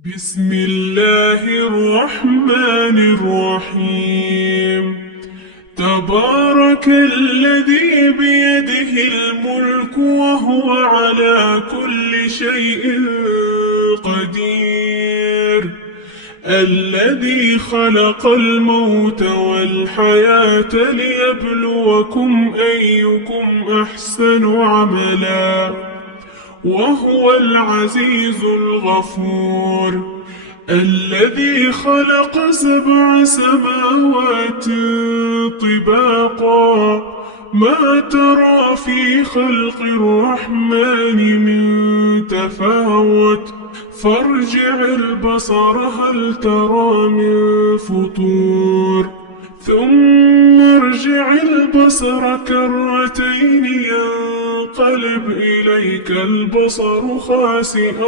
بسم الله الرحمن الرحيم. تبارك الذي بيده الملك وهو على كل شيء قدير، الذي خلق الموت والحياة ليبلوكم أيكم أحسن عملا، وهو العزيز الغفور، الذي خلق 7 سماوات طباقا، ما ترى في خلق الرحمن من تفاوت، فارجع البصر هل ترى من فطور، ثم ارجع البصر كرتين ينقلب إليك البصر خاسئا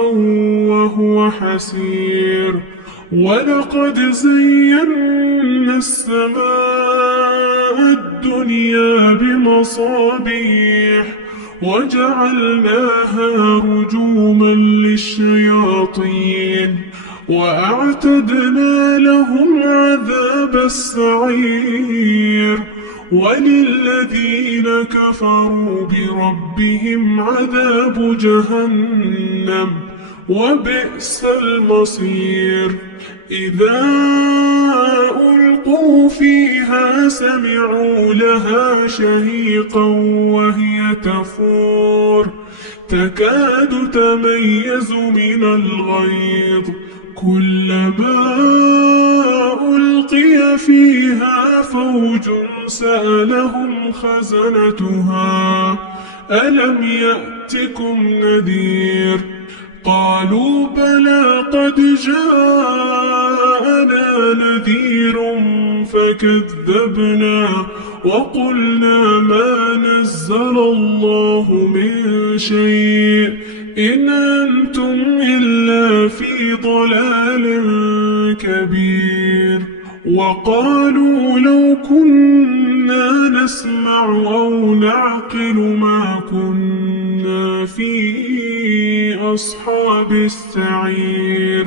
وهو حسير، ولقد زينا السماء الدنيا بمصابيح وجعلناها رجوما للشياطين وأعتدنا لهم عذاب السعير، وللذين كفروا بربهم عذاب جهنم وبئس المصير. إذا ألقوا فيها سمعوا لها شهيقا وهي تفور، تكاد تميز من الغيظ، كلما ألقي فيها فوج سألهم خزنتها ألم يأتكم نذير، قالوا بلى قد جاءنا نذير فكذبنا وقلنا ما نزل الله من شيء إن أنتم إلا في ضلال كبير، وقالوا لو كنا نسمع أو نعقل ما كنا في أصحاب السعير،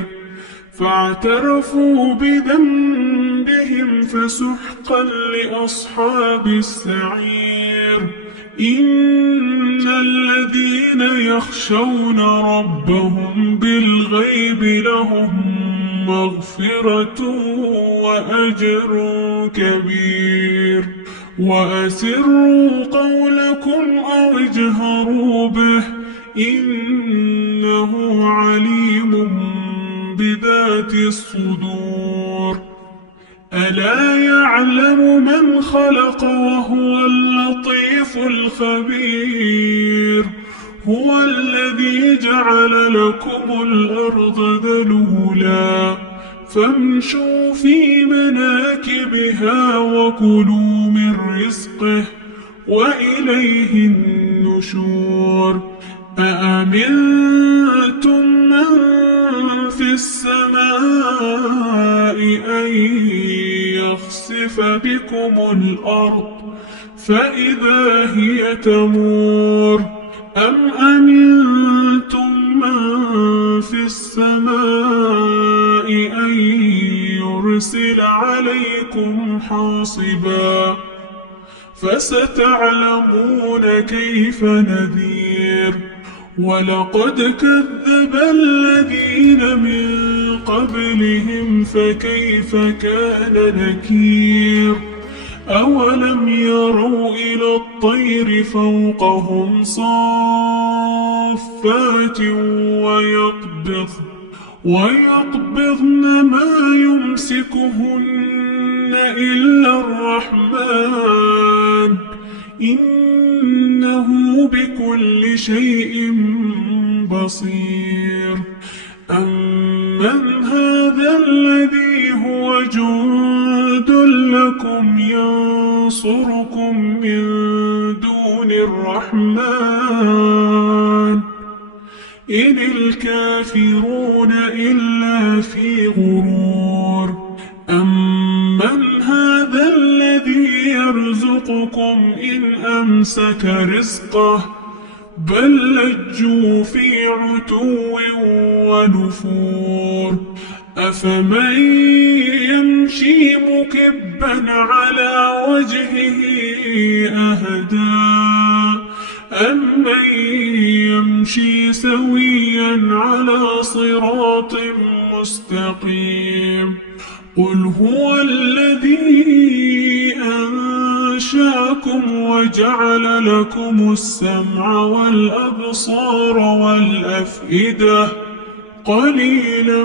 فاعترفوا بذنبهم فسحقا لأصحاب السعير. إن الذين يخشون ربهم بالغيب لهم مغفرة وأجر كبير، وأسروا قولكم أو اجهروا به إنه عليم بذات الصدور. ألا يعلم من خلق وهو اللطيف الخبير، هو الذي جعل لكم الأرض ذلولا فامشوا في مناكبها وكلوا من رزقه وإليه النشور. أأمنتم من في السماء أن يخسف بكم الأرض فإذا هي تمور، أم أمنتم من في السماء أن يرسل عليكم حاصبا، فستعلمون كيف نذير. ولقد كذب الذين من قبلهم فكيف كان نكير، أولم يروا إلى الطير فوقهم صافات ويقبضن ما يمسكهن إلا الرحمن إنه بكل شيء بصير. أمن هذا الذي هو جند لكم ينصركم من دون الرحمن إن الكافرون إلا في غرور. أمن هذا الذي يرزقكم إن أمسك رزقه بل لجوا في عتو ونفور. أفمن يمشي مكبا على وجهه أهدى أمن يمشي سويا على صراط مستقيم قل هو الذي أنشأكم وجعل لكم السمع والأبصار والأفئدة قليلا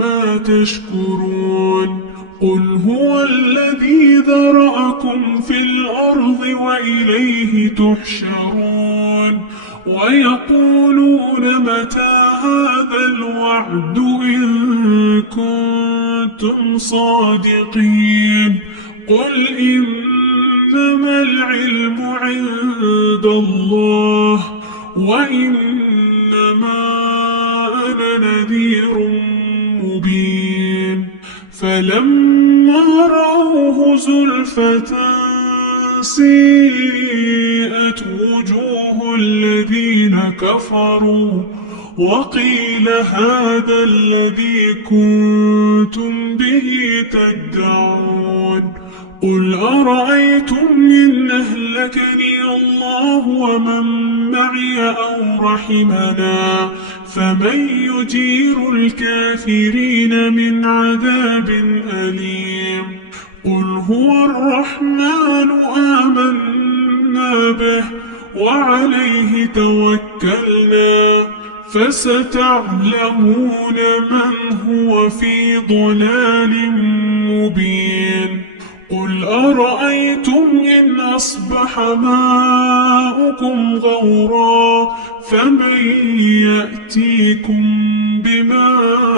ما تشكرون قل هو الذي ذرأكم في الأرض وإليه تحشرون ويقولون متى هذا الوعد إن كنتم صادقين قل إنما العلم عند الله وإنما أنا نذير مبين فلما رأوه زلفة سيئت وجوه الذين كفروا وقيل هذا الذي كنتم به تدعون قل أرأيتم إن أهلكني الله ومن معي أو رحمنا فمن يجير الكافرين من عذاب أليم قل هو الرحمن آمنا به وعليه توكلنا فستعلمون من هو في ضلال مبين قل أرأيتم إن أصبح ماؤكم غورا فمن يأتيكم بماء